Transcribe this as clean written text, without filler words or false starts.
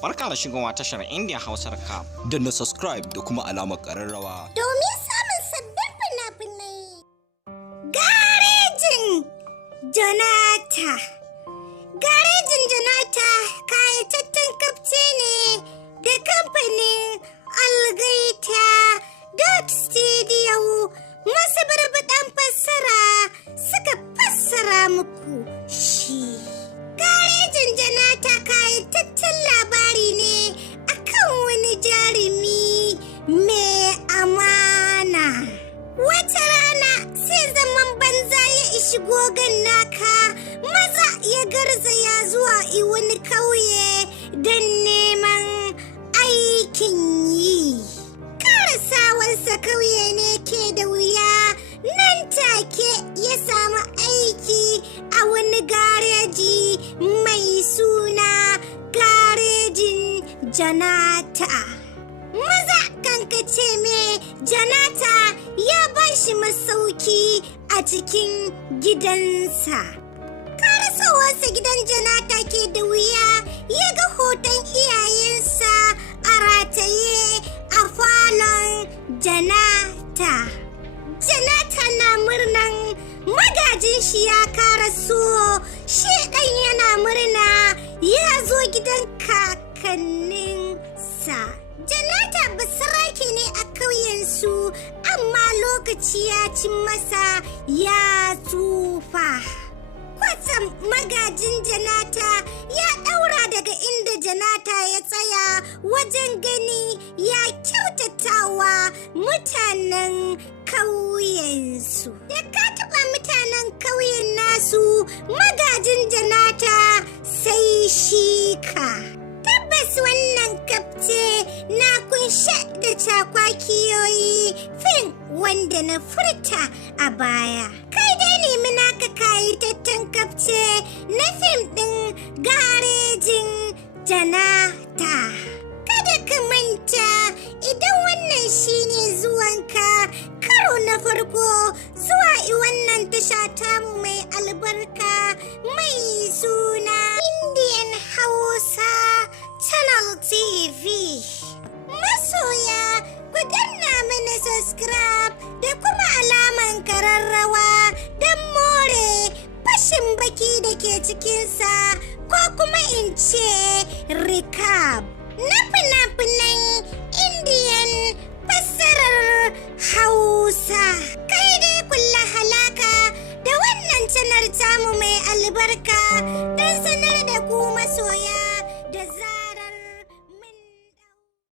Barka da shigowa tashar Indian Hausar ka. Danna subscribe da kuma alamar ƙararrawa. Domin samun sabbin fina-finai. Garejin jonata. Garejin jonata kayataccen kafce ne da kamfanin algaita stodio masu barbaɗan fassara suka fassara muku shi. Garejin jonata kayataccen labari ne akan wani jarumi mai amana. Wata rana sai zaman banza ya ishi gogon naka, maza ya garzaya zuwa wani kauye don neman aikin yi. Karasawarsa kauye ne ke da wuya, nan take ya samu aiki a wani gareji mai suna garejin jonata. Maza kankace me jonata ya bashi masauki a cikin gidansa. Karasowarsa gidan jonata ke da wuya, ya ga hoton iyayensa a rataye a falon jonata. Jonata na murnan magajin shi ya karaso, shi ɗan yana murna ya zo gidan kakanninsa. Jonata basarake ne a ƙauyensu, amma lokaci ya cin masa ya tsufa. Kwatsam magajin jonata ya ɗaura daga inda jonata ya tsaya wajen gani ya kyautatawa mutanen ƙauyensu. Da ka taɓa mutanen ƙauyen nasu, magajin jonata sai shi ka. Tabbas wannan kafce na kunshe da cakwakiyoyi fin wanda na furta a baya. Kai dai nemi naka kayataccen kafce na fim ɗin garejin jonata. Kada ka manta, idan wannan shine zuwanka karo na farko zuwa wannan tasha tamu mai albarka mai suna Indian Hausa Channel TV. Masoya, ku danna mana subscribe da kuma alaman kararrawa don more fashin baki da ke cikinsa, ko kuma in ce recap na fina-finan Indian fassarar Hausa. Kai dai kulla halaka da wannan channel tamu mai albarka don